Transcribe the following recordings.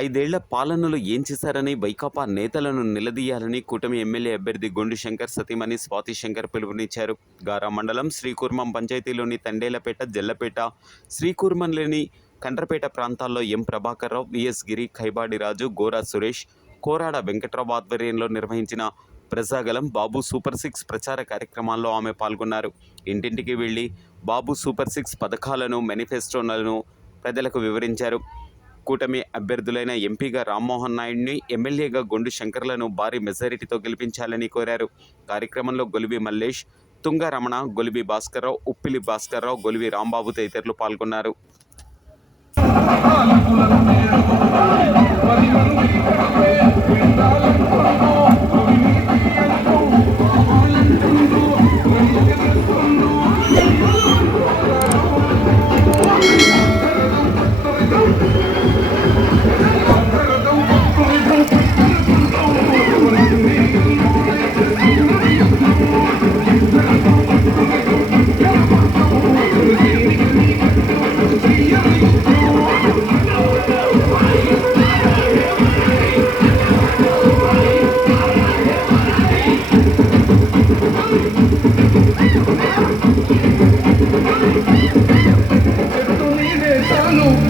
ఐదేళ్ల పాలనలో ఏం చేశారని వైకాపా నేతలను నిలదీయాలని కూటమి ఎమ్మెల్యే అభ్యర్థి గొండు శంకర్ సతీమణి స్వాతి శంకర్ పిలుపునిచ్చారు. గారా మండలం శ్రీకూర్మం పంచాయతీలోని తండేలపేట, జల్లపేట, శ్రీకూర్మంలోని కండ్రపేట ప్రాంతాల్లో ఎం ప్రభాకర్ రావు, విఎస్ గిరి, ఖైబాడి రాజు, గోరా సురేష్, కోరాడ వెంకట్రావు ఆధ్వర్యంలో నిర్వహించిన ప్రజాగలం, బాబు సూపర్ సిక్స్ ప్రచార కార్యక్రమాల్లో ఆమె పాల్గొన్నారు. ఇంటింటికి వెళ్లి బాబు సూపర్ సిక్స్ పథకాలను, మేనిఫెస్టోలను ప్రజలకు వివరించారు. కూటమి అభ్యర్థులైన ఎంపీగా రామ్మోహన్ నాయుడిని, ఎమ్మెల్యేగా గొండు శంకర్లను భారీ మెజారిటీతో గెలిపించాలని కోరారు. కార్యక్రమంలో గొలివి మల్లేష్, తుంగ రమణ, గొలివి భాస్కర్రావు, ఉప్పిలి భాస్కర్రావు, గొలివి రాంబాబు తదితరులు పాల్గొన్నారు.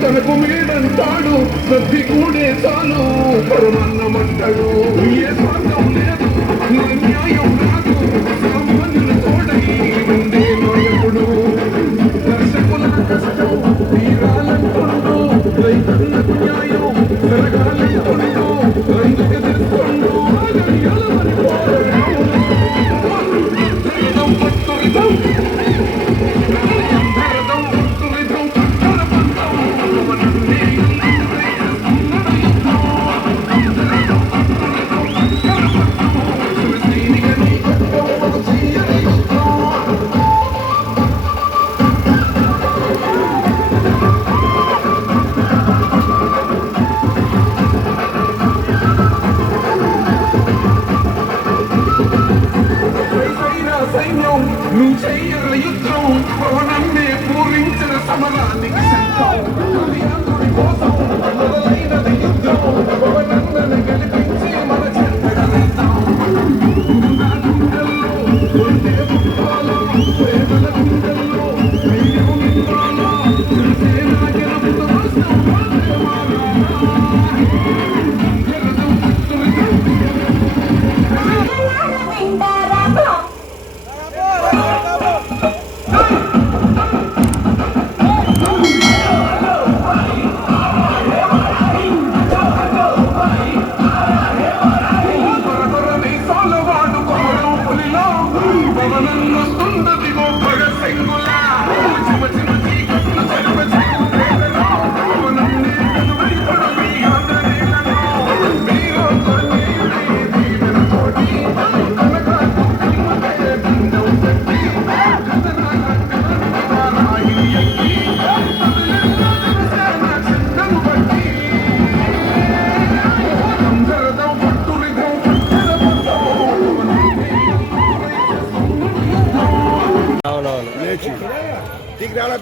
తనకు మీదంటాడు ప్రతి కూడే చాలు పరమన్నమంటాడు. ఏ స్వార్థం లేదు, న్యాయం రాదు, సామాన్యుల తోడై ఉండే నాయకుడు. దర్శకుల కష్టం తీరాలంటుండు, రైతులకు న్యాయం జరగాలంటుండు. అందుకు తెలుస్తుండు ఆగడియాలని సైన్యం నువ్వు చెయ్యల యుద్ధం పవనాన్ని పూరించిన సమరానికి శంఖం. కోసం మొదలైనది యుద్ధం, పవనాన్ని గెలిపించి మన చెంతగలుగుతాం. గుండెల్లో గుండె గుండాలో ప్రేమల గుండెల్లో ధైర్యం నిండాలో సేనా గెలుపు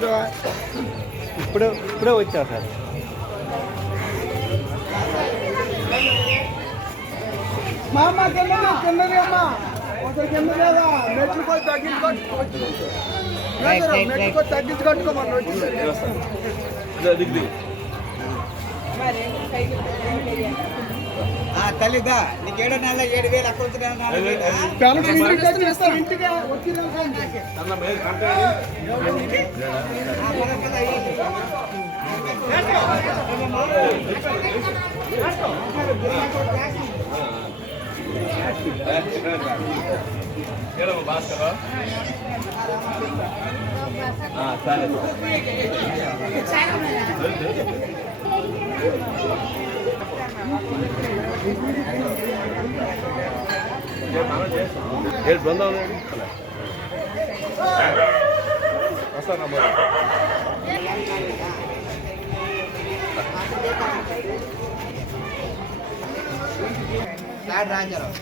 రాష్ట్రం ఇప్పుడే వచ్చా సార్. తల్లిదా నీకు 7 నెలల 7,000 అకౌంట్ బృందావనం వస్తానమ్మా. రాజారావు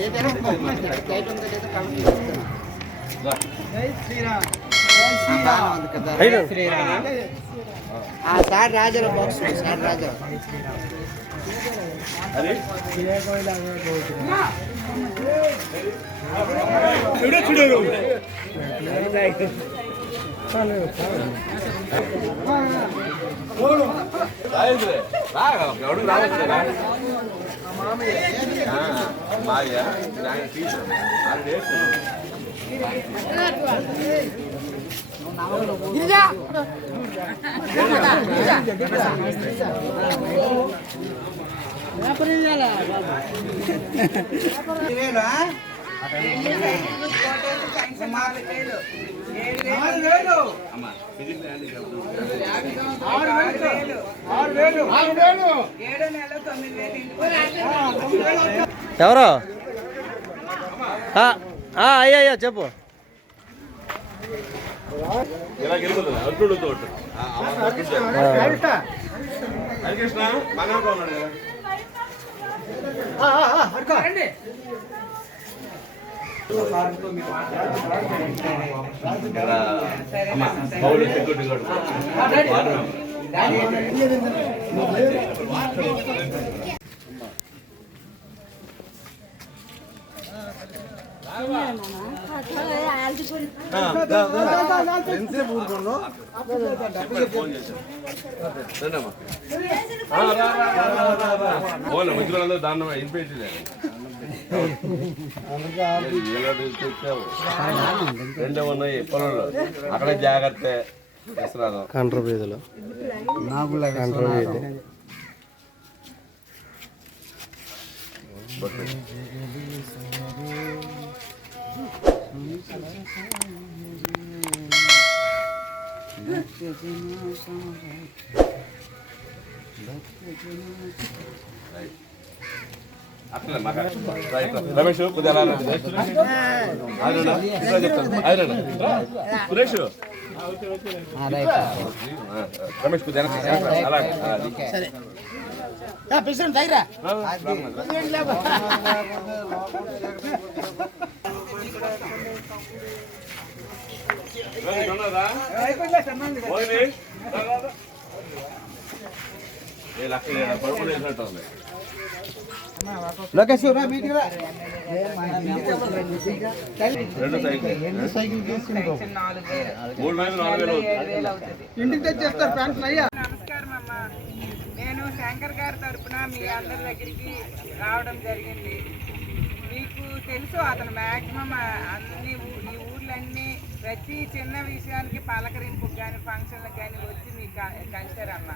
ఏదైనా శ్రీరామ్ బాగా ఉంది కదా. శ్రీరామ్. ఆ సార్ రాజాల బాక్స్ సార్ రాజా ఎవరు అయ్యా చెప్పు. దాన్ని ఇంపేసి రెండే ఉన్నాయి పొలంలో అక్కడే జాగ్రత్త కంట్రోబీదులు రమేష్ సురేష్ రమేష్ ఇంటికి తెచ్చేస్తారు ఫ్యాన్స్ అయ్యా. నమస్కారం అమ్మ. నేను శంకర్ గారి తరపున మీ అందరి దగ్గరికి రావడం జరిగింది. మీకు తెలుసు అతను మ్యాక్సిమం అన్ని ఈ ఊర్లన్నీ ప్రతి చిన్న విషయానికి పలకరింపుకి కానీ ఫంక్షన్లకు కానీ వచ్చి మీకు కలిసారమ్మ.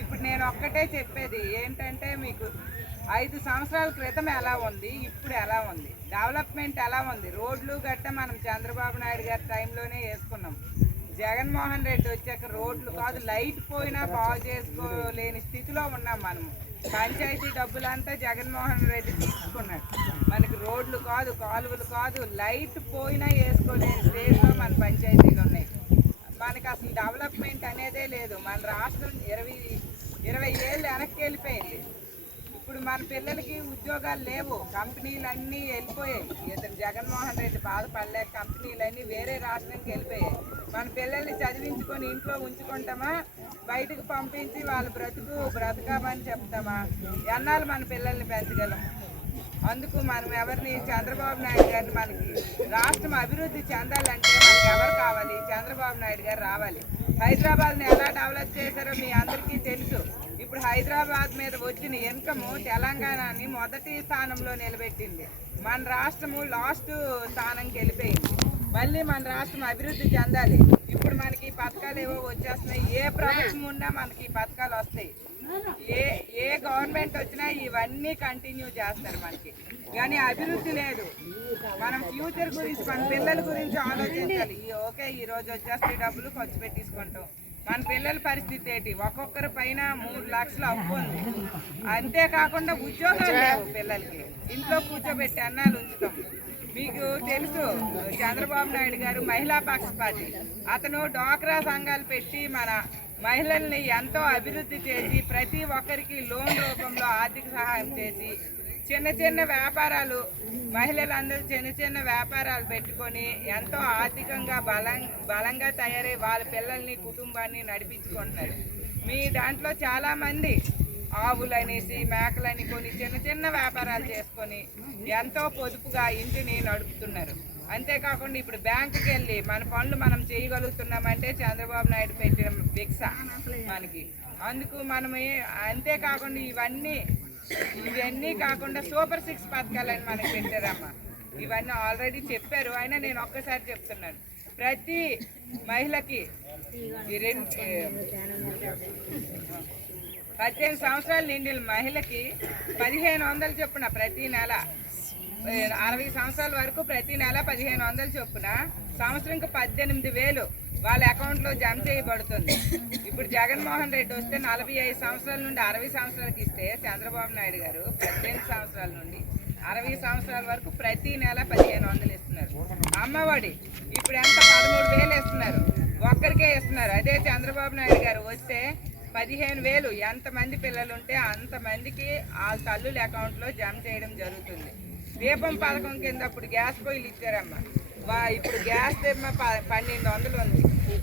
ఇప్పుడు నేను ఒక్కటే చెప్పేది ఏంటంటే మీకు 5 సంవత్సరాల క్రితం ఎలా ఉంది, ఇప్పుడు ఎలా ఉంది, డెవలప్మెంట్ ఎలా ఉంది. రోడ్లు గట్ట మనం చంద్రబాబు నాయుడు గారి టైంలోనే వేసుకున్నాం. జగన్మోహన్ రెడ్డి వచ్చాక రోడ్లు కాదు లైట్ పోయినా బాగు చేసుకోలేని స్థితిలో ఉన్నాం మనము. పంచాయతీ డబ్బులంతా జగన్మోహన్ రెడ్డి తీసుకున్నాడు. మనకి రోడ్లు కాదు, కాలువలు కాదు, లైట్ పోయినా వేసుకోలేని స్టేజ్లో మన పంచాయతీలు ఉన్నాయి. మనకి అసలు డెవలప్మెంట్ అనేదే లేదు. మన రాష్ట్రం 20 ఏళ్ళు వెనక్కి వెళ్ళిపోయింది. ఇప్పుడు మన పిల్లలకి ఉద్యోగాలు లేవు, కంపెనీలు అన్నీ వెళ్ళిపోయాయి. ఇతను జగన్మోహన్ రెడ్డి బాధపడలేక కంపెనీలన్నీ వేరే రాష్ట్రానికి వెళ్ళిపోయాయి. మన పిల్లల్ని చదివించుకొని ఇంట్లో ఉంచుకుంటామా, బయటకు పంపించి వాళ్ళ బ్రతకమని చెప్తామా? ఎన్నాళ్ళు మన పిల్లల్ని పెంచగలం? అందుకు మనం ఎవరిని చంద్రబాబు నాయుడు గారిని మనకి రాష్ట్రం అభివృద్ధి చెందాలంటే మనకి ఎవరు కావాలి? చంద్రబాబు నాయుడు గారు రావాలి. హైదరాబాద్ని ఎలా డెవలప్ చేశారో మీ అందరికీ తెలుసు. ఇప్పుడు హైదరాబాద్ మీద వచ్చిన ఇన్కము తెలంగాణని మొదటి స్థానంలో నిలబెట్టింది. మన రాష్ట్రము లాస్ట్ స్థానంకి వెళ్ళిపోయింది. మళ్ళీ మన రాష్ట్రం అభివృద్ధి చెందాలి. ఇప్పుడు మనకి పథకాలు ఏవో వచ్చేస్తున్నాయి. ఏ ప్రభుత్వం ఉన్నా మనకి పథకాలు వస్తాయి. ఏ గవర్నమెంట్ వచ్చినా ఇవన్నీ కంటిన్యూ చేస్తారు మనకి. కానీ అభివృద్ధి లేదు. మనం ఫ్యూచర్ గురించి, మన పిల్లల గురించి ఆలోచించాలి. ఓకే, ఈ రోజు వచ్చేస్తే డబ్బులు ఖర్చు పెట్టించుకుంటాం. మన పిల్లల పరిస్థితి ఏంటి? ఒక్కొక్కరి పైన 3 లక్షలు అప్పు ఉంది. అంతేకాకుండా ఉద్యోగాలు లేవు పిల్లలకి. ఇంట్లో కూర్చోబెట్టి అన్నాలు ఉంచుతాం. మీకు తెలుసు చంద్రబాబు నాయుడు గారు మహిళా పక్షపాతి. అతను డ్వాక్రా సంఘాలు పెట్టి మన మహిళల్ని ఎంతో అభివృద్ధి చేసి ప్రతి ఒక్కరికి లోన్ రూపంలో ఆర్థిక సహాయం చేసి చిన్న చిన్న వ్యాపారాలు, మహిళలందరూ చిన్న చిన్న వ్యాపారాలు పెట్టుకొని ఎంతో ఆర్థికంగా బలంగా తయారై వాళ్ళ పిల్లల్ని కుటుంబాన్ని నడిపించుకుంటున్నారు. మీ దాంట్లో చాలామంది ఆవులనేసి మేకలని కొన్ని చిన్న చిన్న వ్యాపారాలు చేసుకొని ఎంతో పొదుపుగా ఇంటిని నడుపుతున్నారు. అంతేకాకుండా ఇప్పుడు బ్యాంకుకి వెళ్ళి మన పనులు మనం చేయగలుగుతున్నామంటే చంద్రబాబు నాయుడు పెట్టిన భిక్ష మనకి. అందుకు మనం అంతేకాకుండా ఇవన్నీ కాకుండా సూపర్ 6 పథకాలని మనకి పెట్టారమ్మా. ఇవన్నీ ఆల్రెడీ చెప్పారు, అయినా నేను ఒక్కసారి చెప్తున్నాను. ప్రతి మహిళకి 18 సంవత్సరాలు నిండిన మహిళకి 1500 చొప్పున ప్రతి నెల, 60 సంవత్సరాల వరకు ప్రతి నెల 1500 చొప్పున సంవత్సరంకి 18,000 వాళ్ళ అకౌంట్లో జమ చేయబడుతుంది. ఇప్పుడు జగన్మోహన్ రెడ్డి వస్తే 45 సంవత్సరాల నుండి 60 సంవత్సరాలకి ఇస్తే చంద్రబాబు నాయుడు గారు 18 సంవత్సరాల నుండి 60 సంవత్సరాల వరకు ప్రతి నెల 1500 ఇస్తున్నారు. అమ్మఒడి ఇప్పుడు ఎంత 13,000 ఇస్తున్నారు, ఒక్కరికే ఇస్తున్నారు. అదే చంద్రబాబు నాయుడు గారు వస్తే 15,000 ఎంతమంది పిల్లలు ఉంటే అంతమందికి ఆ తల్లుల అకౌంట్లో జమ చేయడం జరుగుతుంది. దీపం పథకం కింద అప్పుడు గ్యాస్ పొయ్యిలు ఇచ్చారమ్మా. ఇప్పుడు గ్యాస్ 1200 ఉంది.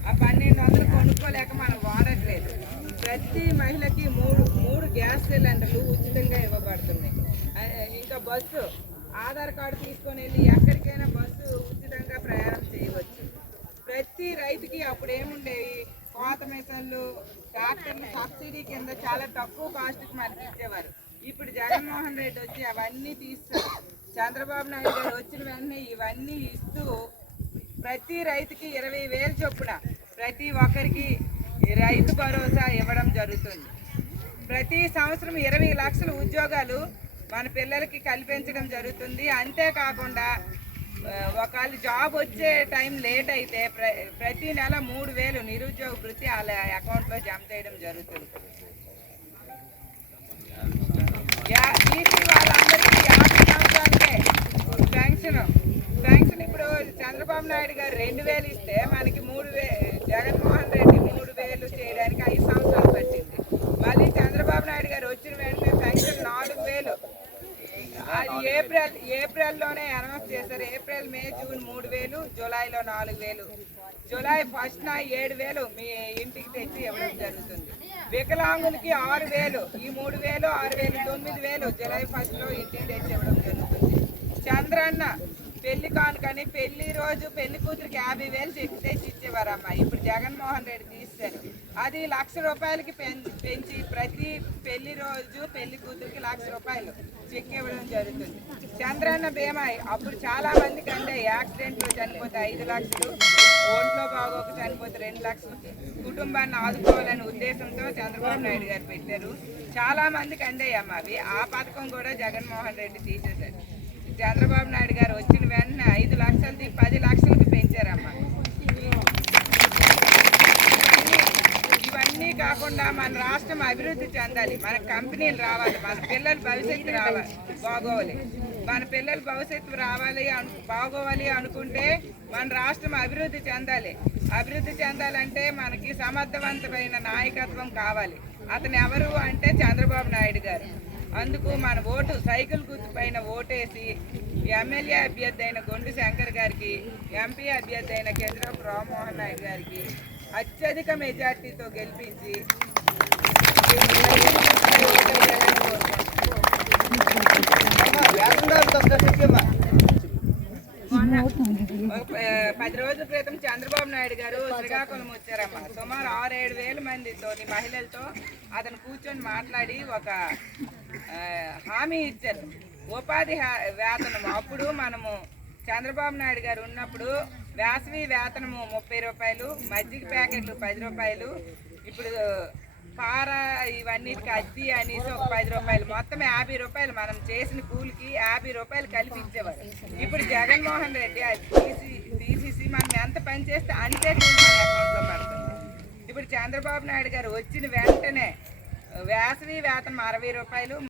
ఆ 1200 కొనుక్కోలేక మనం వాడట్లేదు. ప్రతి మహిళకి మూడు గ్యాస్ సిలిండర్లు ఉచితంగా ఇవ్వబడుతున్నాయి. ఇంకా బస్సు ఆధార్ కార్డు తీసుకొని వెళ్ళి ఎక్కడికైనా బస్సు ఉచితంగా ప్రయాణం చేయవచ్చు. ప్రతి రైతుకి అప్పుడు ఏముండేవి, కోత మిషన్లు, ట్రాక్టర్లు సబ్సిడీ కింద చాలా తక్కువ కాస్ట్కి మనకి ఇచ్చేవారు. ఇప్పుడు జగన్మోహన్ రెడ్డి వచ్చి అవన్నీ తీస్తారు. చంద్రబాబు నాయుడు గారు వచ్చిన వెంటనే ఇవన్నీ ఇస్తూ ప్రతి రైతుకి 20,000 చొప్పున ప్రతి ఒక్కరికి రైతు భరోసా ఇవ్వడం జరుగుతుంది. ప్రతి సంవత్సరం 20 లక్షల ఉద్యోగాలు మన పిల్లలకి కల్పించడం జరుగుతుంది. అంతేకాకుండా ఒకవేళ జాబ్ వచ్చే టైం లేట్ అయితే ప్రతి నెల 3,000 నిరుద్యోగ వృత్తి వాళ్ళ అకౌంట్లో జమ చేయడం జరుగుతుంది. వాళ్ళందరికీ 50 సంవత్సరాలకే శాంక్షన్ ఇప్పుడు చంద్రబాబు నాయుడు గారు 2,000 ఇస్తే మనకి 3,000, జగన్మోహన్ రెడ్డి 3,000 చేయడానికి 5 సంవత్సరాలు పట్టింది. మళ్ళీ చంద్రబాబు నాయుడు గారు వచ్చిన వెంటనే శాంక్షన్ 4,000 అది ఏప్రిల్లోనే అనౌన్స్ చేశారు. ఏప్రిల్, మే, జూన్ 3,000, జూలైలో 4,000, జూలై 1న 7,000 మీ ఇంటికి తెచ్చి ఇవ్వడం జరుగుతుంది. వికలాంగులకి 6,000, ఈ 3,000, 6,000, 9,000 జూలై 1లో ఇంటికి తెచ్చి ఇవ్వడం జరుగుతుంది. చంద్రన్న పెళ్లి కానుకని పెళ్లి రోజు పెళ్లి కూతురికి 50,000 చెక్ తెచ్చి ఇచ్చేవారమ్మా. ఇప్పుడు జగన్మోహన్ రెడ్డి తీస్తారు, అది ₹1,00,000కి పెంచి ప్రతి పెళ్లి రోజు పెళ్లి కూతురికి ₹1,00,000 చెక్ ఇవ్వడం జరుగుతుంది. చంద్రన్న బీమా అప్పుడు చాలా మందికి అంటే యాక్సిడెంట్లో చనిపోతే 5 లక్షలు, ఒంట్లో బాగోక చనిపోతే 2 లక్షలు, కుటుంబాన్ని ఆదుకోవాలనే ఉద్దేశంతో చంద్రబాబు నాయుడు గారు పెట్టారు. చాలా మందికి అందేయమ్మా అవి. ఆ పథకం కూడా జగన్మోహన్ రెడ్డి తీసేశారు. చంద్రబాబు నాయుడు గారు వచ్చిన వెంటనే 5 లక్షలది 10 లక్షలకి పెంచారమ్మా. ఇవన్నీ కాకుండా మన రాష్ట్రం అభివృద్ధి చెందాలి, మన కంపెనీలు రావాలి, మన పిల్లల భవిష్యత్తు బాగోవాలి. మన పిల్లల భవిష్యత్తు బాగోవాలి అనుకుంటే మన రాష్ట్రం అభివృద్ధి చెందాలి. అభివృద్ధి చెందాలంటే మనకి సమర్థవంతమైన నాయకత్వం కావాలి. అతను ఎవరు అంటే చంద్రబాబు నాయుడు గారు. అందుకు మన ఓటు సైకిల్ గుర్తు పైన ఓటేసి ఎమ్మెల్యే అభ్యర్థి అయిన గొండు శంకర్ గారికి, ఎంపీ అభ్యర్థి అయిన కేంద్రపు రామ్మోహన్ నాయుడు గారికి అత్యధిక మెజార్టీతో గెలిపించి 10 రోజుల క్రితం చంద్రబాబు నాయుడు గారు శ్రీకాకుళం వచ్చారమ్మా. సుమారు 6-7 వేల మందితో మహిళలతో అతను కూర్చొని మాట్లాడి ఒక హామీ ఇచ్చారు, ఉపాధి వేతనం. అప్పుడు మనము చంద్రబాబు నాయుడు గారు ఉన్నప్పుడు వేసవి వేతనము ₹30, మజ్జిగ ప్యాకెట్లు ₹10, ఇప్పుడు పార ఇవన్నిటికి అద్దె అనేసి ఒక ₹10, మొత్తం ₹50 మనం చేసిన కూలికి ₹50 కలిపి ఇచ్చేవారు. ఇప్పుడు జగన్మోహన్ రెడ్డి అది తీసేసి మనం ఎంత పని చేస్తే అంతే కూలి మన అకౌంట్లో పడుతుంది. ఇప్పుడు చంద్రబాబు నాయుడు గారు వచ్చిన వెంటనే వేసవి వేతనం ₹60,